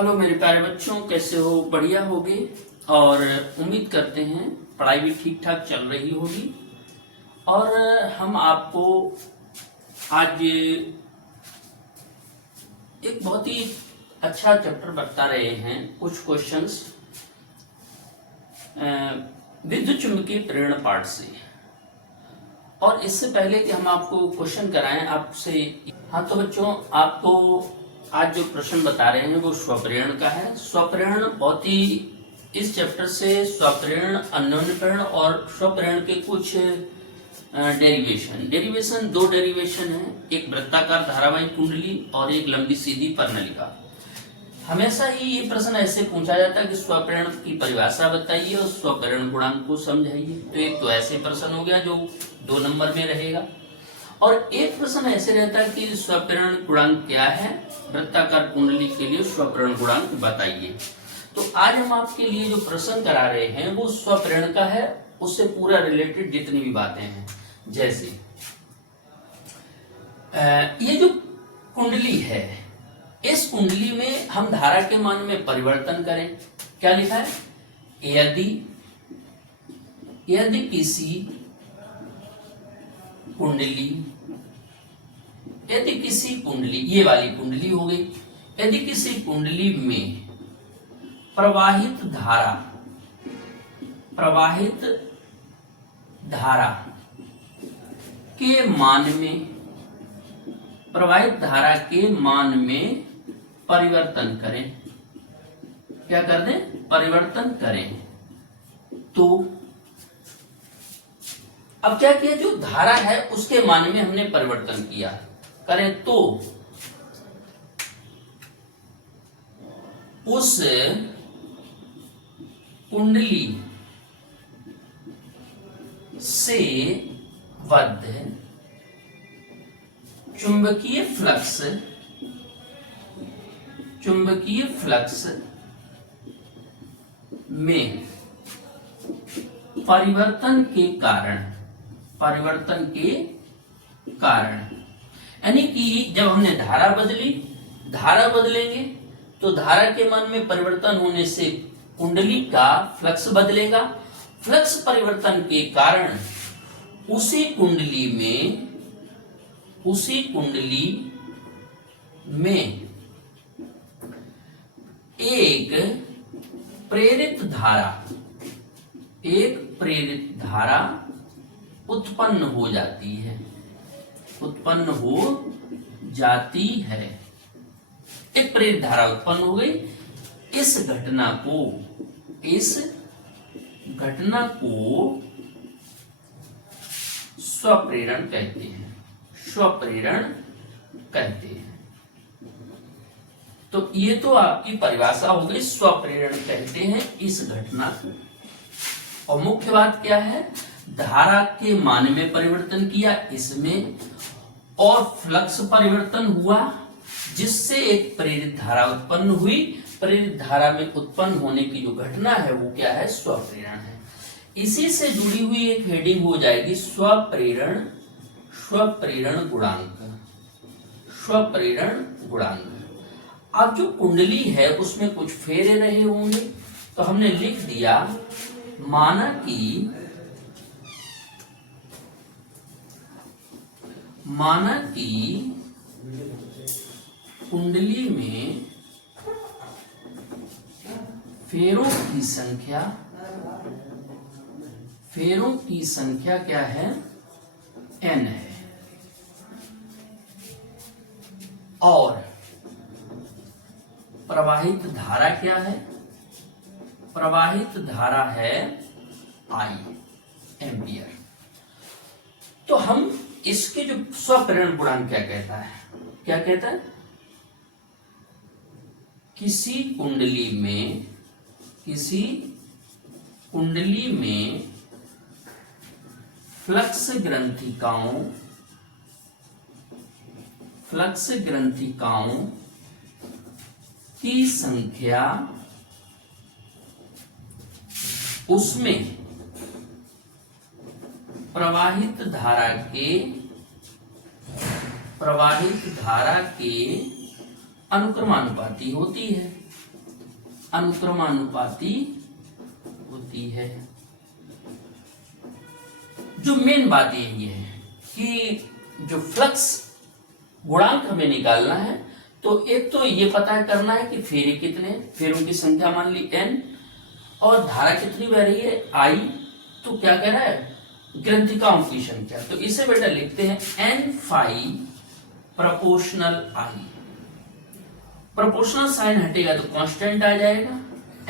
Hello मेरे प्यारे बच्चों, कैसे हो? बढ़िया होगे और उम्मीद करते हैं पढ़ाई भी ठीक ठाक चल रही होगी। और हम आपको आज एक बहुत ही अच्छा चैप्टर बता रहे हैं, कुछ क्वेश्चंस विद्युत चुंबकीय प्रेरण पाठ से। और इससे पहले कि हम आपको क्वेश्चन कराएं आपसे, हाँ तो बच्चों, आपको आज जो प्रश्न बता रहे हैं वो स्वप्रेरण का है। स्वप्रेरण बहुत ही इस चैप्टर से स्वप्रेरण, अन्योन्य प्रेरण और स्वप्रेरण के कुछ डेरिवेशन दो डेरिवेशन है, एक वृत्ताकार धारावाही कुंडली और एक लंबी सीधी प्रणालिका। हमेशा ही ये प्रश्न ऐसे पूछा जाता है कि स्वप्रेरण की परिभाषा बताइए और स्वप्रेरण गुणांक को समझाइए। तो एक तो ऐसे प्रश्न हो गया जो 2 नंबर में रहेगा, और एक प्रश्न ऐसे रहता है कि स्वप्रेरण गुणांक क्या है, वृत्ताकार कुंडली के लिए स्वप्रेरण गुणांक बताइए। तो आज हम आपके लिए जो प्रश्न करा रहे हैं वो स्वप्रेरण का है, उससे पूरा रिलेटेड जितनी भी बातें हैं। जैसे ये जो कुंडली है, इस कुंडली में हम धारा के मान में परिवर्तन करें। क्या लिखा है? यदि किसी कुंडली, ये वाली कुंडली हो गई, यदि किसी कुंडली में प्रवाहित धारा के मान में परिवर्तन करें। क्या कर दें? परिवर्तन करें। तो अब क्या किया, जो धारा है उसके मान में हमने परिवर्तन किया, करें तो उस कुंडली से बद्ध चुंबकीय फ्लक्स में परिवर्तन के कारण, यानी कि जब हमने धारा बदलेंगे तो धारा के मान में परिवर्तन होने से कुंडली का फ्लक्स बदलेगा। फ्लक्स परिवर्तन के कारण उसी कुंडली में एक प्रेरित धारा उत्पन्न हो जाती है। एक प्रेरित धारा उत्पन्न हो गई। इस घटना को स्वप्रेरण कहते हैं। तो ये तो आपकी परिभाषा हो गई, स्वप्रेरण कहते हैं इस घटना को। और मुख्य बात क्या है? धारा के मान में परिवर्तन किया इसमें, और फ्लक्स परिवर्तन हुआ जिससे एक प्रेरित धारा उत्पन्न हुई। प्रेरित धारा में उत्पन्न होने की जो घटना है वो क्या है? स्वप्रेरण है। इसी से जुड़ी हुई एक हेडिंग हो जाएगी स्वप्रेरण गुणांक। अब जो कुंडली है उसमें कुछ फेरे रहे होंगे, तो हमने लिख दिया, माना कि कुंडली में फेरों की संख्या क्या है? n है। और प्रवाहित धारा क्या है? प्रवाहित धारा है I एम्पियर। तो हम इसके जो स्वप्रेरण गुणांक क्या कहता है? किसी कुंडली में फ्लक्स ग्रंथिकाओं की संख्या उसमें प्रवाहित धारा के अनुक्रमानुपाती होती है। अनुक्रमानुपाती होती है। जो मेन बात यही है कि जो फ्लक्स गुणांक हमें निकालना है, तो एक तो ये पता करना है कि फेरे कितने, फेरों की संख्या मान ली n, और धारा कितनी बह रही है I। तो क्या कह रहा है, ग्रंथिकाओं की संख्या। तो इसे बेटा लिखते हैं n phi proportional I। Proportional sign हटेगा तो कांस्टेंट आ जाएगा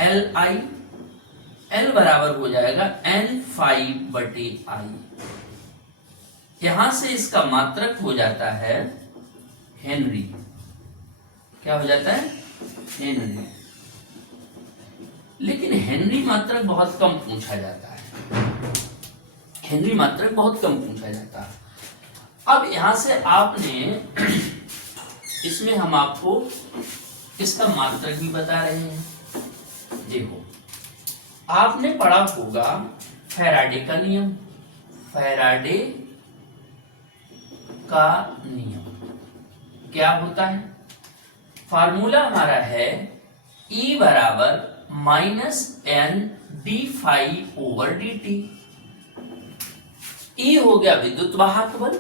L I, L बराबर हो जाएगा n फाई बटे I। यहां से इसका मात्रक हो जाता है हेनरी। क्या हो जाता है, हेनरी। लेकिन हेनरी मात्रक बहुत कम पूछा जाता है, हेनरी मात्रक बहुत कम पूछा जाता है। अब यहां से आपने इसमें हम आपको इसका मात्रक भी बता रहे हैं। देखो, आपने पढ़ा होगा फैराडे का नियम, फैराडे का नियम क्या होता है, फार्मूला हमारा है E बराबर -n d phi over dt। E हो गया विद्युत वाहक बल,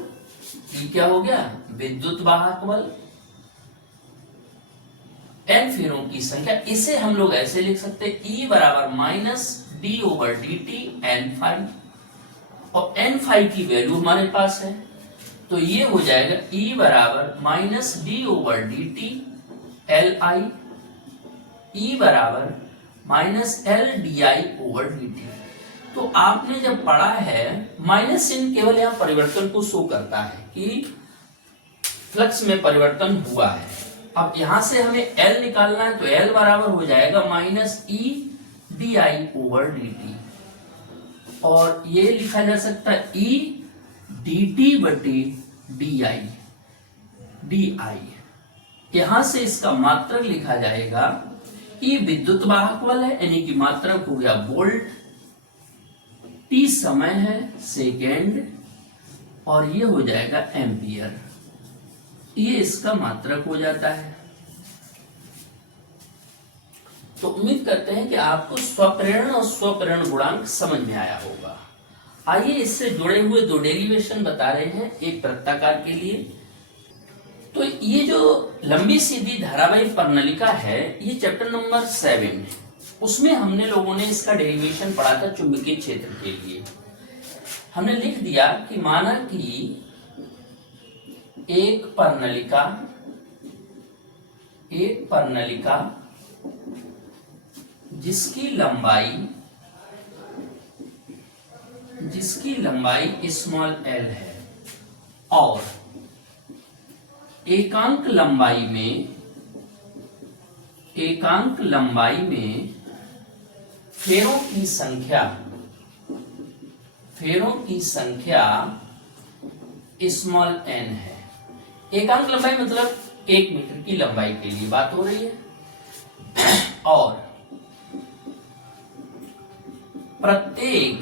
E क्या हो गया, विद्युत वाहक बल, n फेरों की संख्या। इसे हम लोग ऐसे लिख सकते हैं E बराबर -d over dt n phi, और n फाई की वैल्यू हमारे पास है, तो ये हो जाएगा E बराबर -d over dt L I, E बराबर -L di ओवर dt। तो आपने जब पढ़ा है, माइनस चिन्ह केवल यहाँ परिवर्तन को शो करता है कि फ्लक्स में परिवर्तन हुआ है। अब यहां से हमें L निकालना है, तो L बराबर हो जाएगा -E di ओवर dt, और ये लिखा जा सकता है E dt बटे di। यहां से इसका मात्रक लिखा जाएगा, E विद्युत वाहक बल है, यानी कि मात्रक हो गया वोल्ट, T समय है सेकेंड, और ये हो जाएगा एम्पियर। ये इसका मात्रक हो जाता है। तो उम्मीद करते हैं कि आपको स्वप्रेरण और स्वप्रेरण गुणांक समझ में आया होगा। आइए इससे जुड़े हुए दो डेरिवेशन बता रहे हैं, एक वृत्ताकार के लिए। तो ये जो लंबी सीधी धारावाही प्रणालिका है, ये चैप्टर नंबर 7 है, उसमें हमने लोगों ने इसका डेरिवेशन पढ़ा था चुंबकीय क्षेत्र के लिए। हमने लिख दिया कि माना कि एक प्रणालिका जिसकी लंबाई स्मॉल l है, और एकांक लंबाई में फेरों की संख्या स्मॉल n है। एकांक लंबाई मतलब 1 मीटर की लंबाई के लिए बात हो रही है, और प्रत्येक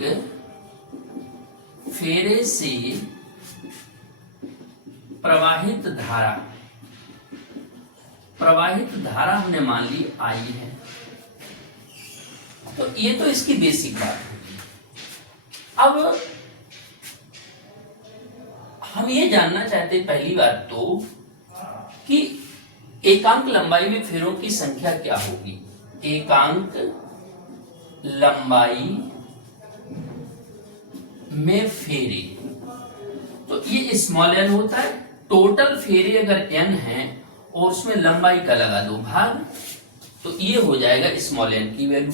फेरे से प्रवाहित धारा हमने मान ली I है। तो ये तो इसकी बेसिक बात होगी। अब हम ये जानना चाहते हैं पहली बात तो कि एकांक लंबाई में फेरों की संख्या क्या होगी। एकांक लंबाई में फेरे, तो ये स्मॉल n होता है। टोटल फेरे अगर n है और उसमें लंबाई का लगा दो भाग, तो ये हो जाएगा स्मॉल n की वैल्यू।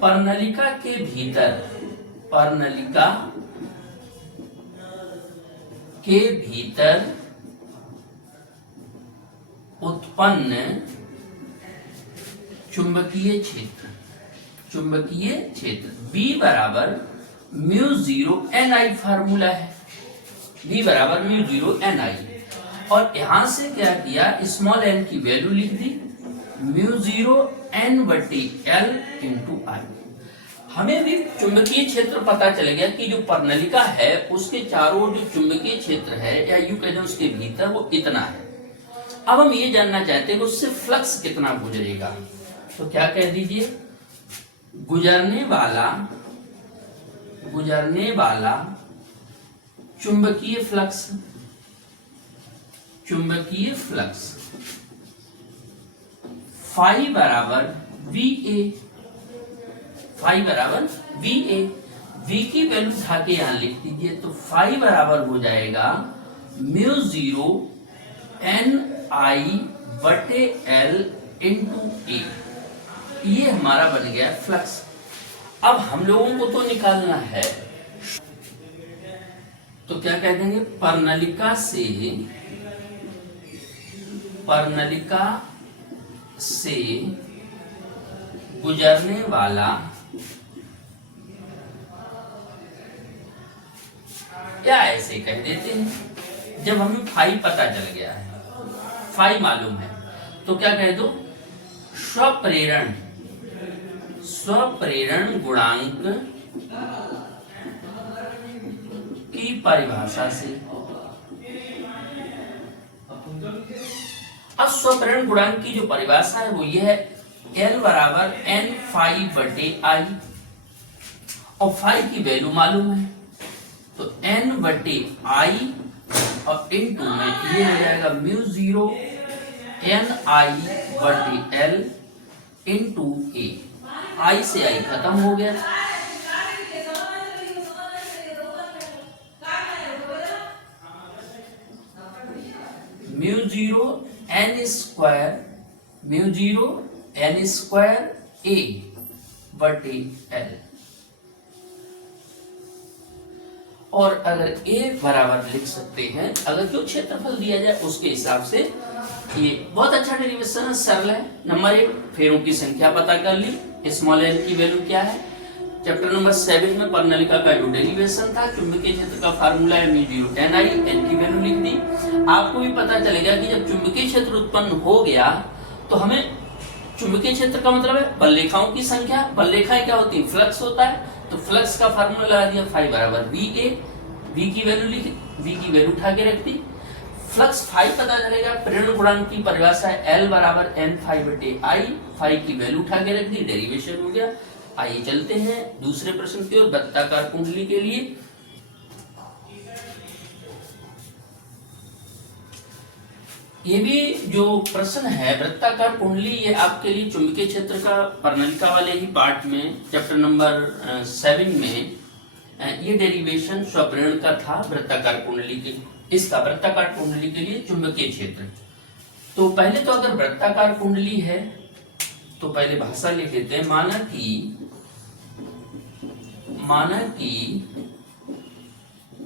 प्रणालिका के भीतर उत्पन्न चुंबकीय क्षेत्र B बराबर μ0 Ni फार्मूला है, B बराबर μ0 Ni, और यहां से क्या किया, स्मॉल n की वैल्यू लिख दी μ0 n बटे L इंटू I। हमें भी चुंबकीय क्षेत्र पता चल गया कि जो प्रणालिका है उसके चारों ओर जो चुंबकीय क्षेत्र है, या यूं कहें उसके भीतर, वो इतना है। अब हम ये जानना चाहते हैं कि उससे फ्लक्स कितना गुजरेगा। तो क्या कह दीजिए, गुजरने वाला चुंबकीय फ्लक्स फाई बराबर VA, V की वैल्यू उठा के यहां लिख दीजिए, तो फाई बराबर हो जाएगा μ0 NI/L इंटू A। ये हमारा बन गया फ्लक्स। अब हम लोगों को तो निकालना है, तो क्या कह देंगे, पर्णलिका से गुजरने वाला, या ऐसे कह देते हैं, जब हमें फाई पता चल गया है, फाई मालूम है, तो क्या कह दो, स्वप्रेरण गुणांक की परिभाषा से। अब स्वप्रेरण गुणांक की जो परिभाषा है वो ये है, L बराबर N फाई बटे I, और फाई की वैल्यू मालूम है, तो N बटे I और इंटू में ये हो जाएगा μ0 NI/L इंटू A। I से I खत्म हो गया, μ0 n² A बटे L। और अगर A बराबर लिख सकते हैं, अगर जो क्षेत्रफल दिया जाए उसके हिसाब से, ये बहुत अच्छा डेरिवेशन है, सरल है। नंबर 1, फेरों की संख्या पता कर ली, स्मॉल n की वैल्यू क्या है। चैप्टर नंबर 7 में पर्णलिका का जो डेरिवेशन था, चुंबकीय क्षेत्र का फार्मूला है μ0 10I, n की वैल्यू लिख दी। आपको भी पता चलेगा कि जब चुंबकीय क्षेत्र उत्पन्न हो गया तो हमें, चुंबकीय क्षेत्र का मतलब है बलरेखाओं की संख्या, बलरेखाएं क्या होती है, फ्लक्स होता है, तो फ्लक्स का फार्मूला लगा दिया, फाई बराबर VA, V की वैल्यू उठा के रख दी, फ्लक्स फाई पता चलेगा, प्रेरण गुणांक की परिभाषा है L बराबर N फाई बटे I, फाई की वैल्यू उठा के रख दी, डेरिवेशन हो गया। आइए चलते हैं दूसरे प्रश्न की ओर, वृत्ताकार कुंडली के लिए। ये भी जो प्रश्न है वृत्ताकार कुंडली, ये आपके लिए चुंबकीय क्षेत्र का पर्णलिका वाले ही पार्ट में, चैप्टर नंबर 7 में ये डेरिवेशन स्वप्रेरण का था, वृत्ताकार कुंडली के, इसका वृत्ताकार कुंडली के लिए चुंबकीय क्षेत्र। तो पहले तो अगर वृत्ताकार कुंडली है तो पहले भाषा लिख लेते हैं, माना कि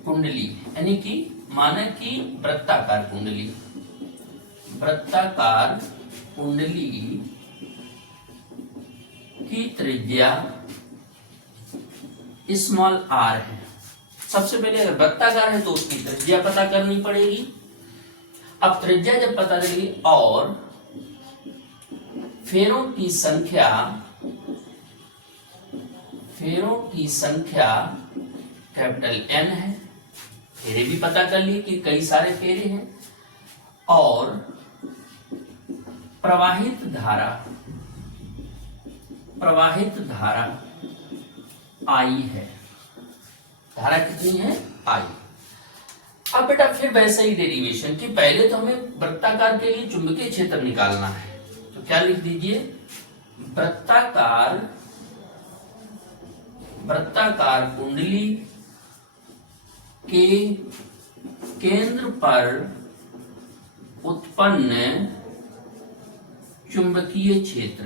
कुंडली, यानी कि माना कि वृत्ताकार कुंडली की त्रिज्या स्मॉल r है। सबसे पहले अगर वृत्ताकार है तो उसकी त्रिज्या पता करनी पड़ेगी। अब त्रिज्या जब पता चलेगी और फेरों की संख्या कैपिटल N है, फेरे भी पता कर लिए कि कई सारे फेरे हैं, और प्रवाहित धारा I है। धारा कितनी है, I। अब बेटा फिर वैसे ही डेरिवेशन की, पहले तो हमें वृत्ताकार के लिए चुंबकीय क्षेत्र निकालना है, तो क्या लिख दीजिए, वृत्ताकार कुंडली के केंद्र पर उत्पन्न चुंबकीय क्षेत्र,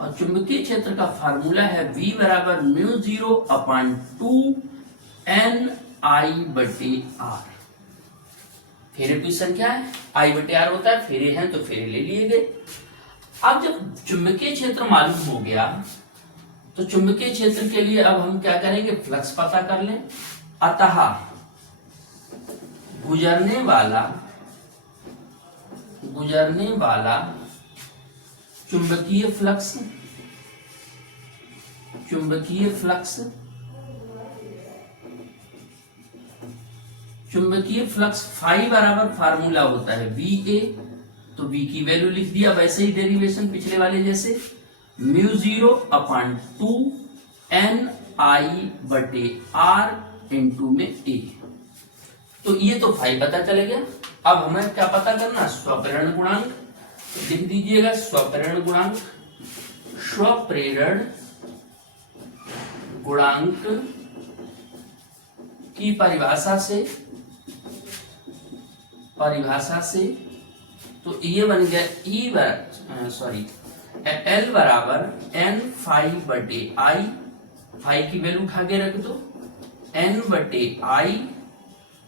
और चुंबकीय क्षेत्र का फार्मूला है V बराबर μ0/2 NI/R। फेरे की संख्या है, I/R होता है, फेरे हैं तो फेरे ले लिए गए। अब जब चुंबकीय क्षेत्र मालूम हो गया तो चुंबकीय क्षेत्र के लिए अब हम क्या करेंगे, फ्लक्स पता कर लें। अतः गुजरने वाला चुंबकीय फ्लक्स फाई बराबर फार्मूला होता है VA, तो v की वैल्यू लिख दिया, वैसे ही डेरिवेशन पिछले वाले जैसे म्यू 0 अपॉन 2 एन आई बटे आर इंटू में ए। तो ये तो फाई पता चले गया। अब हमें क्या पता करना, स्वप्रेरण गुणांक। तो लिख दीजिएगा स्वप्रेरण गुणांक। स्वप्रेरण गुणांक की परिभाषा से तो ये बन गया एल बराबर एन फाई बटे आई, फाई की वैल्यू उठा के रख दो, एन बटे आई,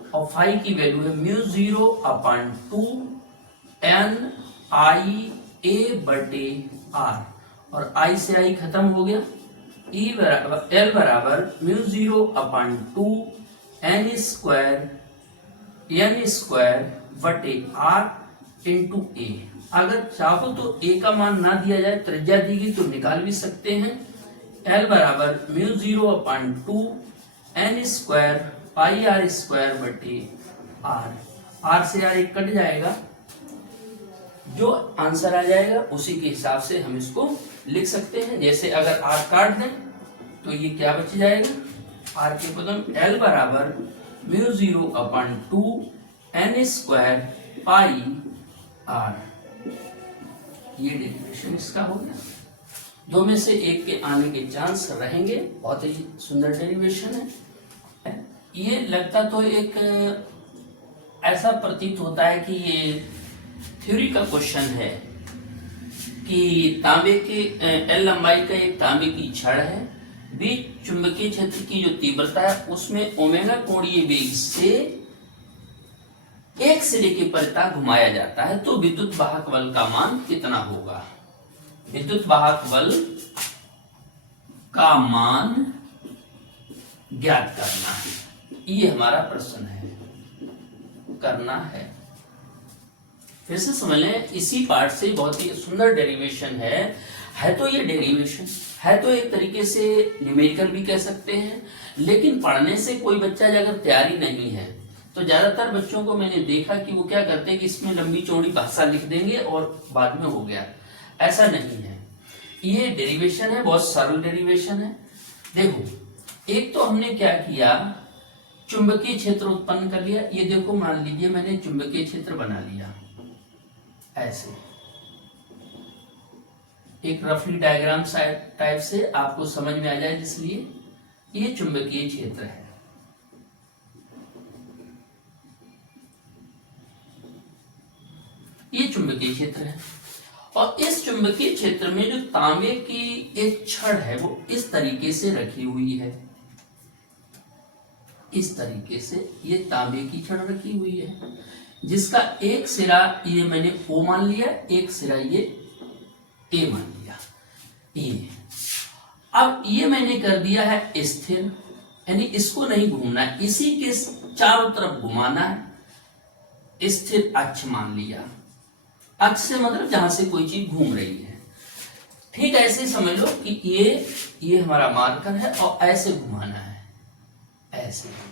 और फाई की वैल्यू है म्यू 0 अपॉन 2 एन आई ए बटे आर, और आई से आई खत्म हो गया। ई बराबर एल बराबर म्यू 0 अपॉन 2 एन स्क्वायर बटे आर इंटू ए। अगर चाहो तो ए का मान ना दिया जाए, त्रिज्या दी गई तो निकाल भी सकते हैं। एल बराबर mu 0 upon 2 N square pi R square बटे आर, आर से आर एक कट जाएगा, जो आंसर आ जाएगा उसी के हिसाब से हम इसको लिख सकते हैं। जैसे अगर आर काट दें तो ये क्या बच जाएगा, आर के पदम एल बराबर mu 0 upon 2 N square pi R, ये डेरिवेशन इसका हो गया। दो में से एक के आने के चांस रहेंगे। बहुत ही सुंदर डेरिवेशन है। ये लगता तो एक ऐसा प्रतीत होता है कि ये थ्योरी का क्वेश्चन है कि तांबे के एल लंबाई का एक तांबे की छड़ है, बीच चुंबकीय क्षेत्र की जो तीव्रता है उसमें ओमेगा कोणीय वेग से एक सिरे के परिता घुमाया जाता है, तो विद्युत वाहक बल का मान कितना होगा। विद्युत वाहक बल का मान ज्ञात करना है, ये हमारा प्रश्न है, करना है। फिर से समझ लें, इसी पार्ट से बहुत ही सुंदर डेरिवेशन है तो ये डेरिवेशन है तो एक तरीके से न्यूमेरिकल भी कह सकते हैं, लेकिन पढ़ने से कोई बच्चा अगर तैयारी नहीं है तो ज्यादातर बच्चों को मैंने देखा कि वो क्या करते हैं कि इसमें लंबी चौड़ी भाषा लिख देंगे और बाद में हो गया। ऐसा नहीं है, ये डेरिवेशन है, बहुत सरल डेरिवेशन है। देखो, एक तो हमने क्या किया, चुंबकीय क्षेत्र उत्पन्न कर लिया। ये देखो, मान लीजिए मैंने चुंबकीय क्षेत्र बना लिया ऐसे, एक रफली डायग्राम टाइप से आपको समझ में आ जाए, इसलिए ये चुंबकीय क्षेत्र है। ये चुंबकीय क्षेत्र है, और इस चुंबकीय क्षेत्र में जो तांबे की एक छड़ है वो इस तरीके से रखी हुई है, इस तरीके से ये तांबे की छड़ रखी हुई है, जिसका एक सिरा ये मैंने O मान लिया, एक सिरा ये A मान लिया। ये अब ये मैंने कर दिया है स्थिर, यानी इसको नहीं घूमना है, इसी के चारों तरफ घुमाना है। स्थिर अक्ष मान लिया, अक्ष से मतलब जहां से कोई चीज घूम रही है। ठीक ऐसे समझ लो कि ये हमारा मार्कर है और ऐसे घुमाना है,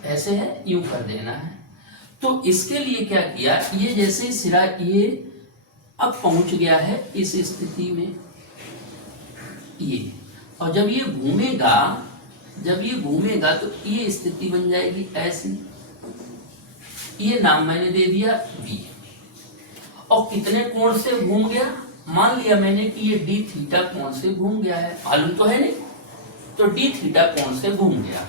ऐसे है, यूं कर देना है। तो इसके लिए क्या किया, ये जैसे सिरा ये अब पहुंच गया है इस स्थिति में, ये, और जब ये घूमेगा तो ये स्थिति बन जाएगी ऐसी। ये नाम मैंने दे दिया V, और कितने कोण से घूम गया, मान लिया मैंने कि ये d थीटा कोण से घूम गया है, मालूम तो है नहीं, तो d थीटा कोण से घूम गया।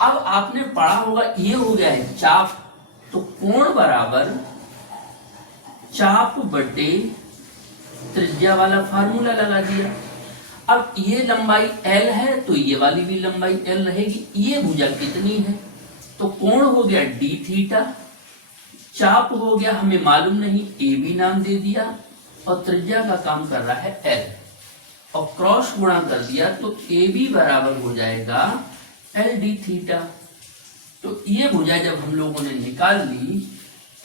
अब आपने पढ़ा होगा, ये हो गया है चाप, तो कोण बराबर चाप बटे त्रिज्या वाला फार्मूला लगा दिया। अब ये लंबाई L है तो ये वाली भी लंबाई L रहेगी। ये भुजा कितनी है, तो कोण हो गया d थीटा, चाप हो गया हमें मालूम नहीं, ए बी नाम दे दिया, और त्रिज्या का काम कर रहा है L, और क्रॉस गुणा कर दिया तो ए बी बराबर हो जाएगा एल डी थीटा। तो ये भुजा जब हम लोगों ने निकाल ली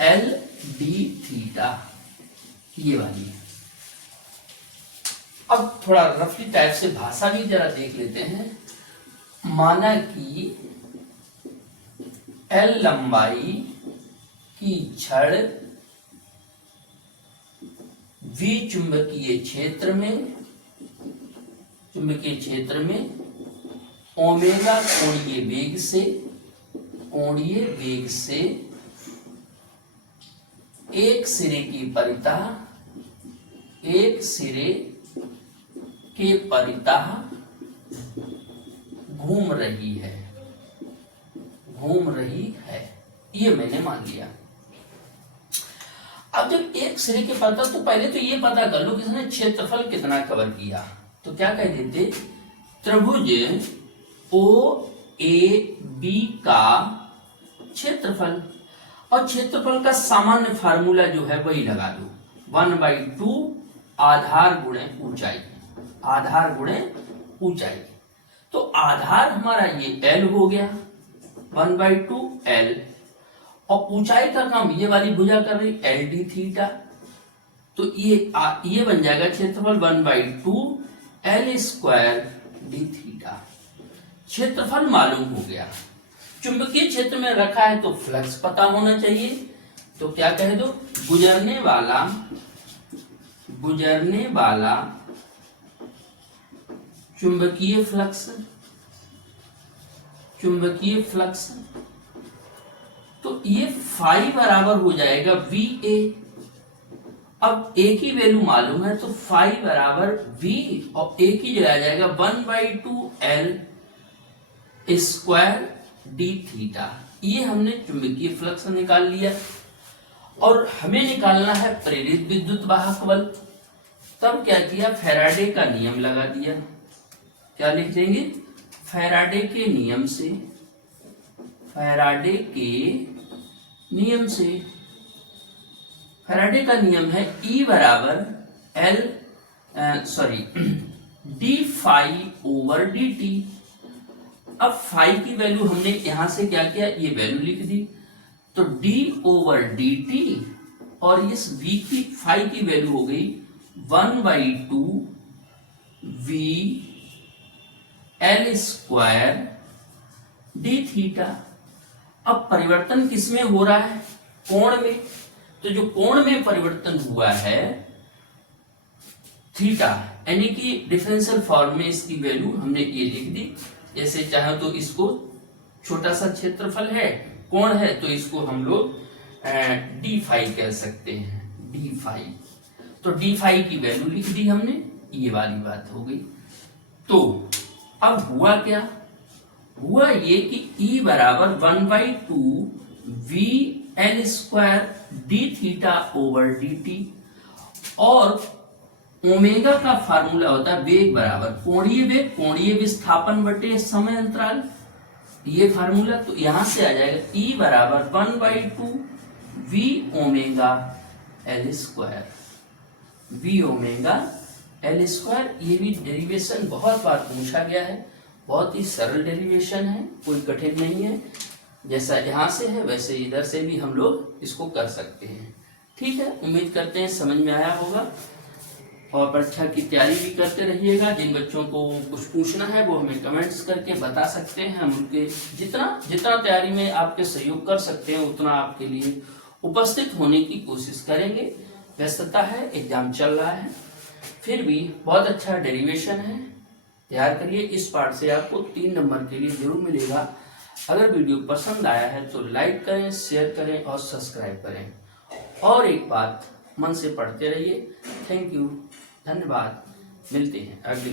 एल डी थीटा, ये वाली है। अब थोड़ा रफली टाइप से भाषा भी जरा देख लेते हैं। माना कि एल लंबाई की छड़ V चुंबकीय क्षेत्र में ओमेगा कोणीय वेग से एक सिरे के परितः घूम रही है, ये मैंने मान लिया। अब जब एक सिरे के परितः, तो पहले तो ये पता कर लो कि इसने क्षेत्रफल कितना कवर किया। तो क्या कह देते, त्रिभुज OAB का क्षेत्रफल, और क्षेत्रफल का सामान्य फार्मूला जो है वही लगा दो, 1/2 आधार गुणे ऊंचाई। तो आधार हमारा ये L हो गया, 1/2 L, और ऊंचाई का काम ये वाली भुजा कर रही LD थीटा। तो ये बन जाएगा क्षेत्रफल 1/2 L स्क्वायर D थीटा। क्षेत्रफल मालूम हो गया। चुंबकीय क्षेत्र में रखा है तो फ्लक्स पता होना चाहिए। तो क्या कह दो, गुजरने वाला चुंबकीय फ्लक्स। तो ये फाई बराबर हो जाएगा VA। अब A की वैल्यू मालूम है, तो फाई बराबर V और A की जगह आ जाएगा 1/2 L स्क्वायर D थीटा। ये हमने चुंबकीय फ्लक्स निकाल लिया। और हमें निकालना है प्रेरित विद्युत वाहक बल। तब क्या किया, फैराडे का नियम लगा दिया। क्या लिख देंगे, फैराडे के नियम से फैराडे का नियम है E बराबर d फाई ओवर dt। अब फाई की वैल्यू हमने यहां से क्या किया, ये वैल्यू लिख दी। तो d ओवर dt, और इस v की फाई की वैल्यू हो गई 1/2 v L square d theta. अब परिवर्तन किसमें हो रहा है, कोण में। तो जो कोण में परिवर्तन हुआ है थीटा, यानी कि डिफरेंशियल फॉर्म में इसकी वैल्यू हमने ये लिख दी। जैसे चाहे तो इसको छोटा सा क्षेत्रफल है, कोण है, तो इसको हम लोग d फाई कह सकते हैं, d फाई। तो d फाई की वैल्यू लिख दी हमने, ये वाली बात हो गई। तो अब हुआ क्या, हुआ ये कि E बराबर 1/2 v L square d theta over dt, और ओमेगा का फार्मूला होता है वेग बराबर कोणीय विस्थापन बटे समय अंतराल, ये फार्मूला। तो यहां से आ जाएगा E बराबर 1/2 v ओमेगा L स्क्वायर, ये भी डेरिवेशन बहुत बार पूछा गया है। बहुत ही सरल डेरिवेशन है, कोई कठिन नहीं है। जैसा यहाँ से है वैसे इधर से भी हम लोग इसको कर सकते हैं। ठीक है, उम्मीद करते हैं समझ में आया होगा, और परीक्षा की तैयारी भी करते रहिएगा। जिन बच्चों को कुछ पूछना है वो हमें कमेंट्स करके बता सकते हैं। हम उनके जितना तैयारी में आपके सहयोग कर सकते हैं उतना आपके लिए उपस्थित होने की कोशिश करेंगे। व्यस्तता है, एग्जाम चल रहा है, फिर भी बहुत अच्छा डेरिवेशन है, तैयार करिए। इस पार्ट से आपको 3 नंबर के लिए जरूर मिलेगा। अगर वीडियो पसंद आया है तो लाइक करें, शेयर करें और सब्सक्राइब करें। और एक बात, मन से पढ़ते रहिए। थैंक यू, धन्यवाद। मिलते हैं अगले